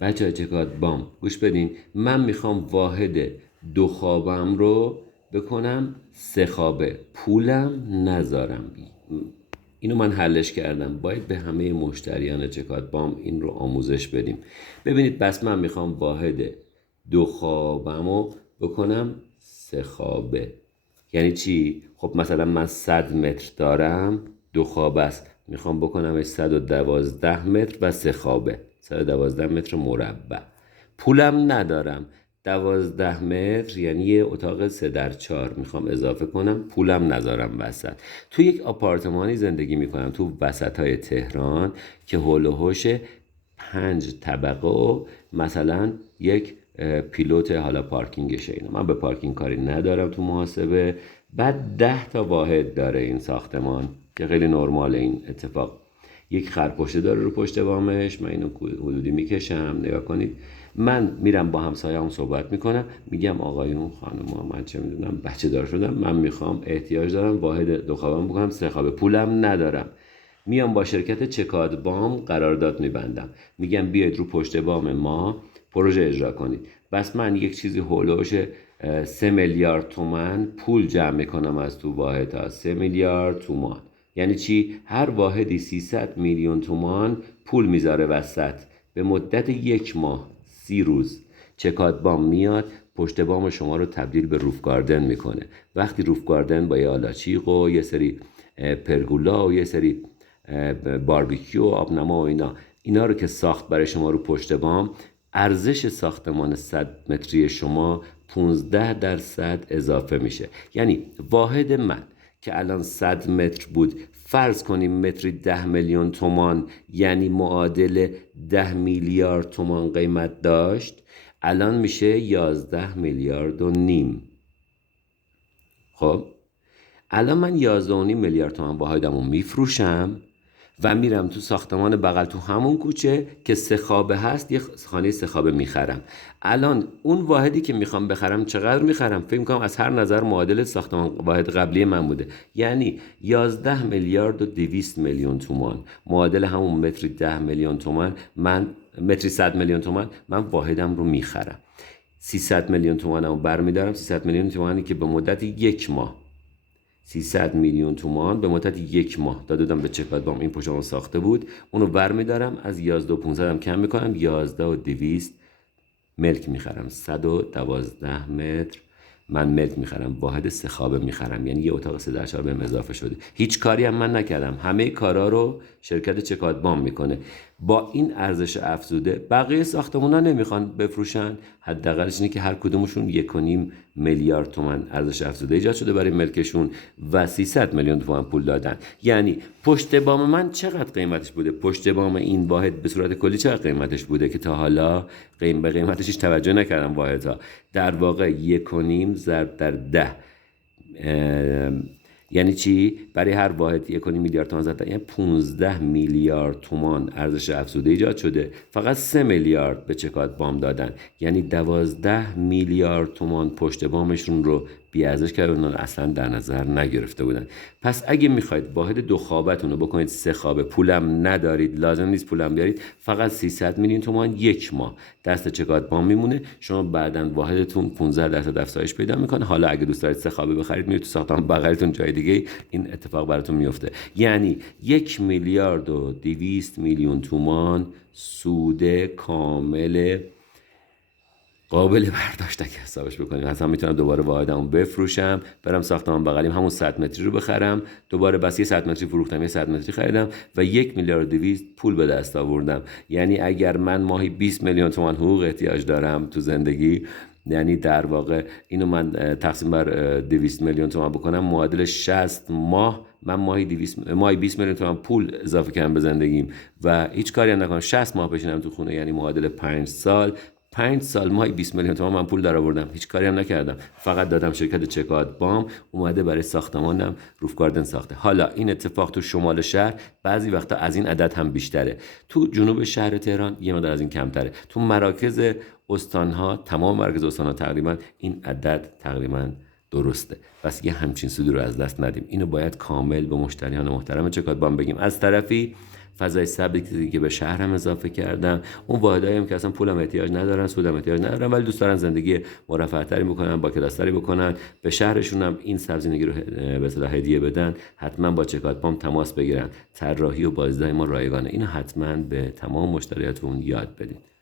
بچه های چکاد بام گوش بدین، من میخوام واحد دو خوابم رو بکنم سه خوابه، پولم نذارم. اینو من حلش کردم، باید به همه مشتریان چکاد بام این رو آموزش بدیم. ببینید، بس من میخوام واحد دو خوابم رو بکنم سه خوابه. یعنی چی؟ خب مثلا من 100 متر دارم، دو خواب است، میخوام بکنمش 112 متر و سه خوابه، 112 متر مربع. پولم ندارم، 12 متر یعنی یه اتاق 3x4 میخوام اضافه کنم، پولم نذارم وسط. تو یک آپارتمانی زندگی میکنم تو وسط های تهران که هول و هوش 5 طبقه و مثلا یک پیلوت، حالا پارکینگشه اینا، من به پارکینگ کاری ندارم تو محاسبه. بعد 10 تا واحد داره این ساختمان که خیلی نرماله این اتفاق. یک خرپشته داره رو پشت بامش، من اینو حدودی میکشم، نگاه کنید. من میرم با همسایه‌ام صحبت میکنم، میگم آقایون خانوما من چه میدونم بچه دار شدم، من میخوام احتیاج دارم واحد دو خوابم بکنم سه خوابه، پولم ندارم. میام با شرکت چکاد بام قرارداد میبندم، میگم بیاید رو پشت بام ما پروژه اجرا کنید. بس من یک چیزی هولوش 3 میلیارد تومن پول جمع میکنم از تو واحدها. 3 میلیارد تومان یعنی چی؟ هر واحدی 300 میلیون تومان پول میذاره وسط به مدت یک ماه 30 روز. چکاد بام میاد پشت بام شما رو تبدیل به روف گاردن میکنه. وقتی روف گاردن با یه آلاچیق و یه سری پرگولا و یه سری باربیکیو و آبنما و اینا رو که ساخت برای شما رو پشت بام، ارزش ساختمان 100 متری شما 15% اضافه میشه. یعنی واحد من که الان 100 متر بود، فرض کنیم متری 10 میلیون تومان، یعنی معادل 10 میلیارد تومان قیمت داشت، الان میشه 11 میلیارد و نیم. خب الان من 11.5 میلیارد تومان واحدمو میفروشم و میرم تو ساختمان بغل تو همون کوچه که سه خوابه هست یه خانه سه خوابه میخرم. الان اون واحدی که میخوام بخرم چقدر میخرم؟ فکر میکنم از هر نظر معادل ساختمان واحد قبلی من بوده، یعنی 11 میلیارد و 200 میلیون تومان، معادل همون متری 10 میلیون تومان، من متری 100 میلیون تومان من واحدم رو میخرم. 300 میلیون تومانمو برمیدارم، 300 میلیون تومانی که به مدت یک ماه، 300 میلیون تومان به مدت یک ماه دادم به چکاد بام، این پشتمان ساخته بود، اونو برمیدارم از 11,500 هم کم میکنم، 11,200 ملک میخرم. 112 متر من ملک میخرم، واحد سه خوابه میخرم، یعنی یه اتاق 3x4 بهم اضافه شده. هیچ کاری هم من نکردم، همه کارا رو شرکت چکاد بام میکنه. با این ارزش افزوده بقیه ساختمونا نمیخوان بفروشن، حداقلش اینه که هر کدومشون 1.5 میلیارد تومان ارزش افزوده ایجاد شده برای ملکشون و 300 میلیون تومان پول دادن. یعنی پشت بام من چقدر قیمتش بوده؟ پشت بام این واحد به صورت کلی چقدر قیمتش بوده که تا حالا به قیمتش هیچ توجه نکردم واحدها؟ در واقع 1.5 ضرب در 10 یعنی چی؟ برای هر واحد 1.5 میلیارد تومان زدن، یعنی 15 میلیارد تومان ارزش افزوده ایجاد شده. فقط 3 میلیارد به چکاد بام دادن، یعنی 12 میلیارد تومان پشت بامشون رو بی‌ارزش کردن، اصلا در نظر نگرفته بودن. پس اگه میخواید واحد دو خوابتون رو بکنید سه خوابه، پولم ندارید، لازم نیست پولم بیارید، فقط 300 میلیون تومان یک ماه دست چکاد بام میمونه. شما بعداً واحدتون 15% افزایش پیدا میکنه. حالا اگه دوست دارید سه خوابه بخرید، میرید تو ساختمان بغلتون جای دیگه این اتفاق براتون میفته. یعنی 1 میلیارد و 200 میلیون تومان سود کامل قابل برداشت که حسابش بکنیم. مثلا میتونم دوباره واحدمو بفروشم، برم ساختمان بغلیم همون 100 متری رو بخرم، دوباره بس یه 100 متری فروختم، یه 100 متری خریدم و 1 میلیارد و 200 پول به دست آوردم. یعنی اگر من ماهی 20 میلیون تومان حقوق احتیاج دارم تو زندگی، یعنی در واقع اینو من تقسیم بر 200 میلیون تومان بکنم، معادل 60 ماه من ماهی 20 میلیون تومان پول اضافه کردم به زندگیم و هیچ کاری هم نکنم، 60 ماه بشینم تو خونه، یعنی معادل 5 سال. 5 سال ماهی 20 میلیون تومان من پول درآوردم، هیچ کاری هم نکردم، فقط دادم شرکت چکاد بام اومده برای ساختمانم روف گاردن ساخته. حالا این اتفاق تو شمال شهر بعضی وقتا از این عدد هم بیشتره، تو جنوب شهر تهران یه مقدار از این کمتره، تو مراکز استانها، تمام مراکز استانها تقریبا این عدد تقریبا درسته. پس یه همچین سودی رو از دست ندیم، اینو باید کامل به مشتریان محترم چکاد بام بگیم. از طرفی فضای سبزی که به شهرم اضافه کردم، اون واحدایی هم که اصلا پولم احتیاج ندارن، سودم احتیاج ندارن، ولی دوست دارن زندگی مرفه‌تری بکنن، با کلاس‌تری بکنن، به شهرشون هم این سبزینگی رو به اصطلاح هدیه بدن، حتما با چکات پام تماس بگیرن. طراحی و بازدهی ما رایگانه. اینو حتما به تمام مشتریاتون یاد بدید.